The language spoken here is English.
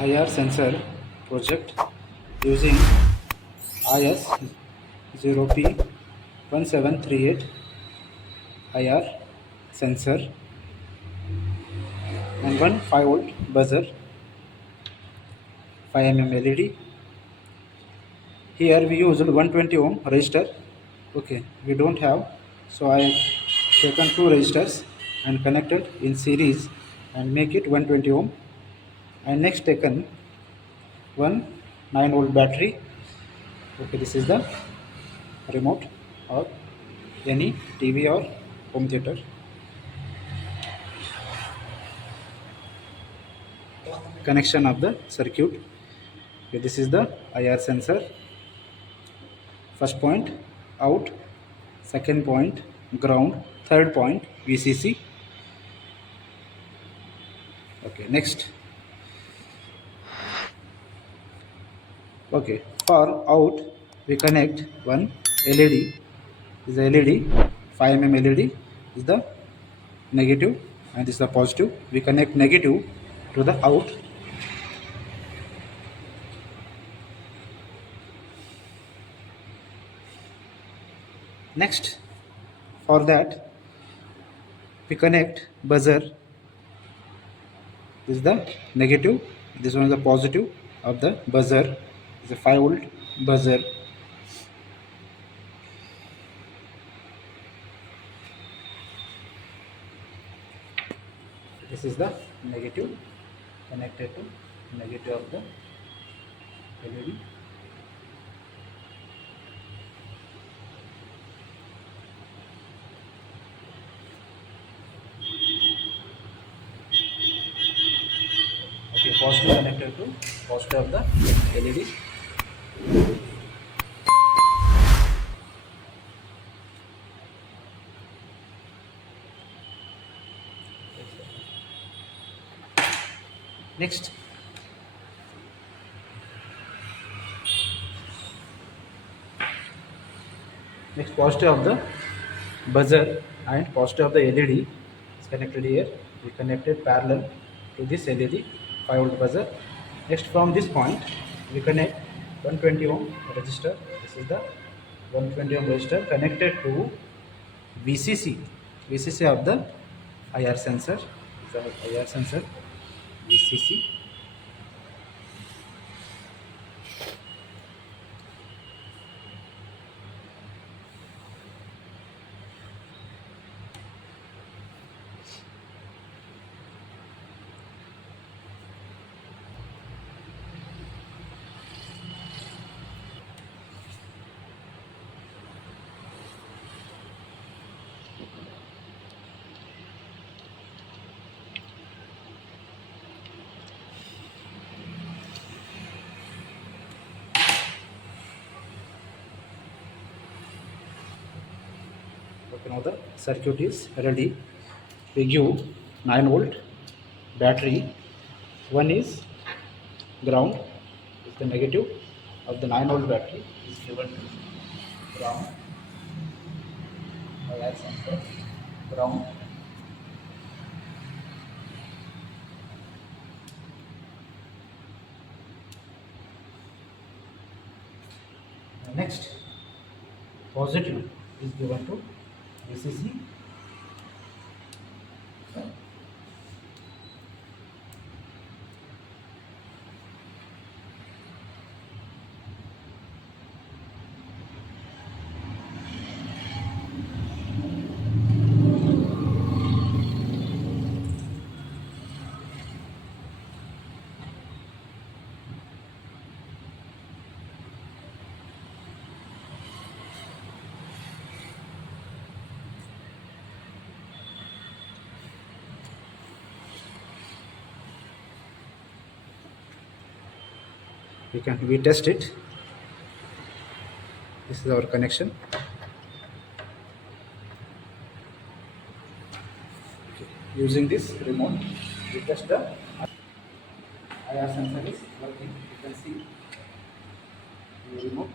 IR sensor project using IS0P 1738 IR sensor and one 5-volt buzzer, 5 LED. Here we used 120 ohm resistor. Okay, we don't have, so I taken two resistors and connected in series and make it 120 ohm. And next taken one 9-volt battery. Okay, this is the remote or any TV or home theater. Connection of the circuit. Okay, this is the IR sensor. First point out, second point ground, third point VCC. Okay, next. Okay, for out we connect one LED. This is the LED, 5 LED is the negative and this is the positive. We connect negative to the out. Next, for that we connect buzzer. This is the negative, this one is the positive of the buzzer. It's a 5-volt buzzer. This is the negative, connected to negative of the LED. Okay, positive connected to positive of the LED. Next, positive of the buzzer and positive of the LED is connected here. We connected parallel to this LED 5-volt buzzer. Next, from this point we connect 120 ohm resistor. This is the 120 ohm resistor connected to VCC of the IR sensor. The IR sensor VCC. Okay, now the circuit is ready. We give 9-volt battery. One is ground, is the negative of the 9-volt battery is given to ground. IR sensor ground. Next, positive is given to VCC. We test it. This is our connection. Okay. Using this remote, we test the IR sensor is working. You can see the remote.